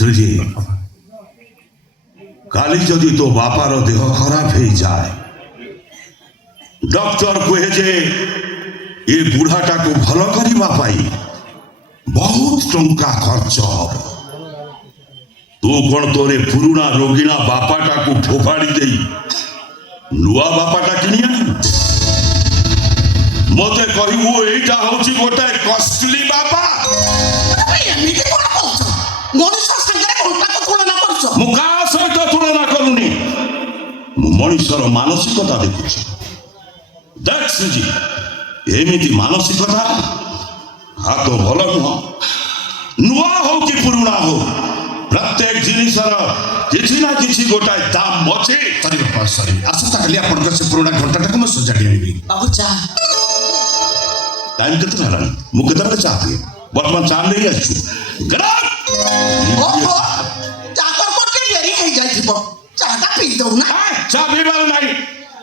श्रीजी काली जदि तो बापार देह खराब हो जाए डॉक्टर कहे जे ये बुढ़ाटा को भल करने बहुत टंका खर्च तू कौन तोरे पुराना रोगिणा बापाटा को फोपाड़ी दे नुआ बापाटा किनिया मते कहू एटा होची गोटे कॉस्टली बापा तुलना करूनी मनुष्यर मानसिकता देखुची देख श्रीजी एमती मानसिकता हाथ भल नुह नुआ हो कि पुराना हो प्रत्येक जिनिसर किछि ना किछि गोटाए दाम अछि सरी बापा सरी आसता खाली आपन से पुराना घंटाटा को मैं सजाडी आनिबी बाबू चा टाइम कितना हलानी मु केतरा चा पिए वर्तमान चा नहीं आछु ग्राम ओहो चाकर कोट के देरी हो जाई थिबो चाटा पी दउ ना चा पीबार नाही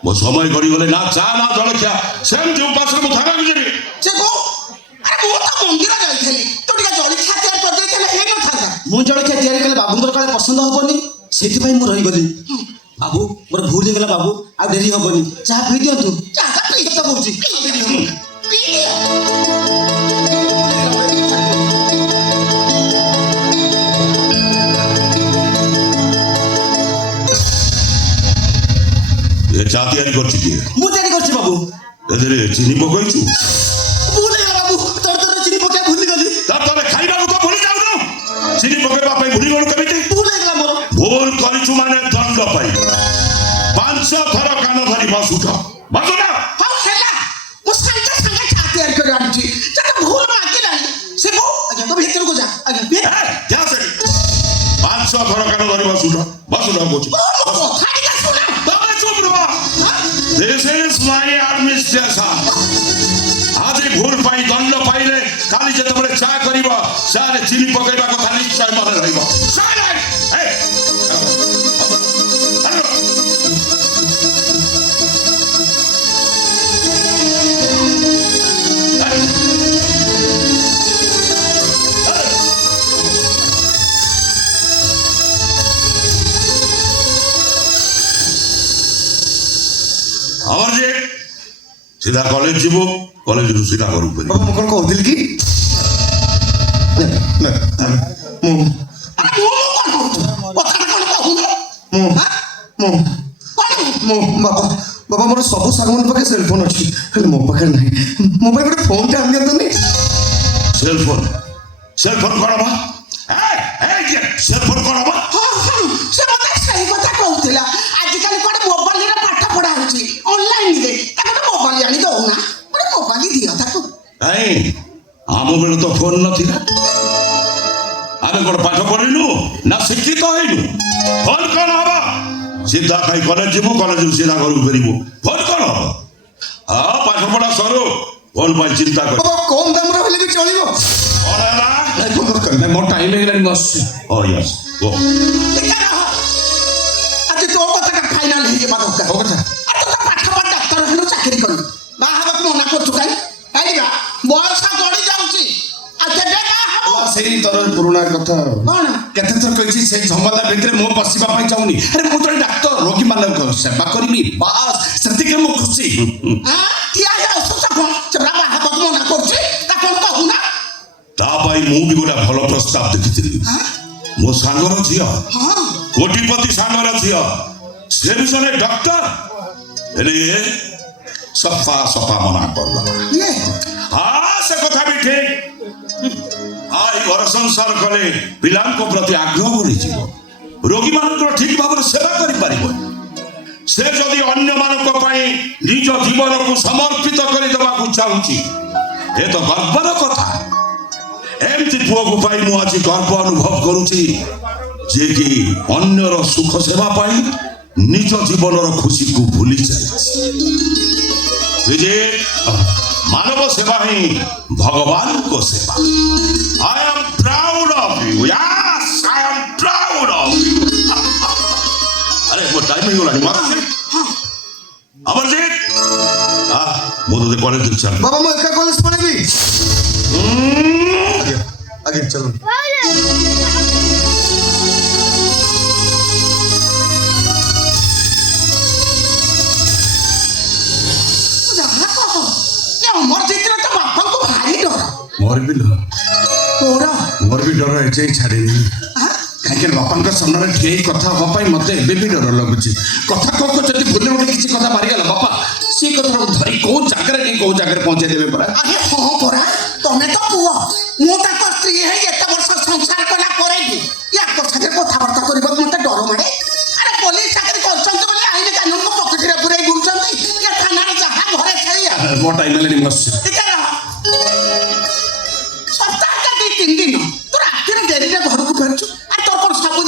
मो समय गड़ी गले ना चा ना जलखिया सेमति उपास मु थाका गुजरी से को अरे मु तो मंदिर जाई थली तो टिका जली खातिर कर दे के हे न थाका मु जलखिया तयारी कले बाबूंकर काले पसंद होबनी सेति भाई मु रही गली बाबू मोर भूल गेला बाबू आ देरी होबनी चा पी दियो तू चाटा पी तो कहूची देरी हो पी ये चा तैयारी करछि की मु तयारी करछि बाबू एदरे चीनी पकइछु भूल गेला बाबू तोर चिनी पका भूल गली तबे खाइबा को भूली जाउ न चीनी पकइबा पई भूली गण केमिति भूल गेला मोर भूल करिछु माने दंड पाई 5 थर कान धरी बसुठ बसुना हाउ हेला मु संगे संगे चाटी आर कर आंटी चाटा भूल मागी लानी से को आगे तो भीतर को जा आगे जा से 5 थर कान धरी बसुठ बसुना कोची खाली का सुना तबे चुप रहो दिस इज माय एडमिनिस्ट्रेशन आज भूल पाई दंड पाइले खाली जतबे चा करिवो सारे चीनी पकइबा कथा निश्चय मन रहइबो साइलेंट ए हमर जे सीधा कॉलेज जीवो कॉलेज रु सीधा करू पड़ी बाबा मु कोन कहदिल की ना मु अरे मु कोन कहू मु हां मु मु बाबा बाबा मोर सब सागमन पाके सेल फोन अछि खाली मो पाके नाही मोबाइल गोटे फोन टे आनिया तो नहीं सेल फोन करबा ए सेल फोन करबा से मते सही কথা कहउथिला आजकल कोड मोबाइल रे पाठ पढा होची ऑनलाइन रे ताको मोबाइल आनी दउ ना अरे मोबाइल दियो ताको नहीं आम बेले तो फोन नथिला आमे कोन पाठ पढिलु ना शिक्षित होइलु फोन कोन हबा सीधा खाई कॉलेज जीवो कॉलेज रु सीधा करू फेरिबो फोन कोन हबा हां पाठ पढा सरो फोन पर चिंता कर बाबा कम दाम रे हेले भी चलिबो ओला नहीं फोन कर मैं मोर टाइम लगलानी बस ओ यस गो आज तो কথা ফাইনাল হয়ে যাবা দরকার हो কথা আর তো পাঠ পড়া ডাক্তার হলো চাকরি করি বাবা বাবা মনা করছো কাই আইবা বয়স গড়ি যাଉଛି আর কেবে কা হবো सेही तरह पुराना कथा কোন केते थर कहिछि से झमला भितरे मो पसिबा पई चाउनी अरे मु तो डॉक्टर रोगी मानक सेवा करबी बस सेति के मु खुशी হ্যাঁ কি আয় অসুস্থ কোন চবরা বাবা বাবা মনা করছে তা কোন কহু না ता भाई मु भी गोटा भलो प्रस्ताव देखिथिली मो सांगर झियो হ্যাঁ कोटिपति सांगर झियो से भी जने डॉक्टर हेले सफा सफा मना करला ये हां से कथा भी ठीक आई घर संसार कले पिलांको प्रति आग्रह बढी जीव रोगी मानकर ठीक भाव सेवा करि परिबो से जदि अन्य मानक पई निज जीवन को समर्पित करि देबा को चाहूची ए तो गर्वर कथा एमती पुओ को पाई मु आज गर्व अनुभव करूची जे कि अन्यर सुख सेवा पाई निज जीवनर खुशी को भूली जाए जे मानव सेवा ही भगवान को सेवा I am proud of you yes I am proud of you अरे वो टाइम ही होलानी मार अमरजीत मो तो कॉलेज चल बाबा मु एका कॉलेज पढेबी आगे आगे चलो ମୋର ବି ନୁହଁ ତୋର ମୋର ବି ଡର ଏଯାଇ ଛାଡ଼ିନି ଆଁ? କାହିଁକି ବାପାଙ୍କ ସାମ୍ନାରେ ଠିଆ ହେଇ କଥା ହେବା ପାଇଁ ମତେ ଏବେ ବି ଡର ଲାଗୁଛି କଥା କହୁ ଯଦି ଭୁଲରେ ଗୋଟେ କିଛି କଥା ବାହାରିଗଲା ବାପା ସେଇ କଥାକୁ ଧରି କୋଉ ଜାଗାରେ ନେଇ କୋଉ ଜାଗାରେ ପହଞ୍ଚେଇ ଦେବେ ପରା ଆରେ ହଁ ପରା ତମେ ତ ପୁଅ ମୁଁ ତାଙ୍କ ସ୍ତ୍ରୀ ହେଇ ଏତେ ବର୍ଷ ସଂସାର କଲା ପରେ ବି ୟାଙ୍କ ସାଙ୍ଗରେ କଥାବାର୍ତ୍ତା କରିବାକୁ ମତେ ଡର ମାଡ଼େ ଆରେ ପୋଲିସ ଚାକିରି କରୁଛନ୍ତି ବୋଲି ଆଇନ କାନୁନକୁ ପକେଟରେ ପୁରେଇ ବୁଲୁଛନ୍ତି ଏ ଥାନାରେ ଯାହା ଘରେ ସେଇଆ ମୋ ଟାଇମ୍ ହେଲାଣି ମୁଁ ଆସୁଛି ଟିକେ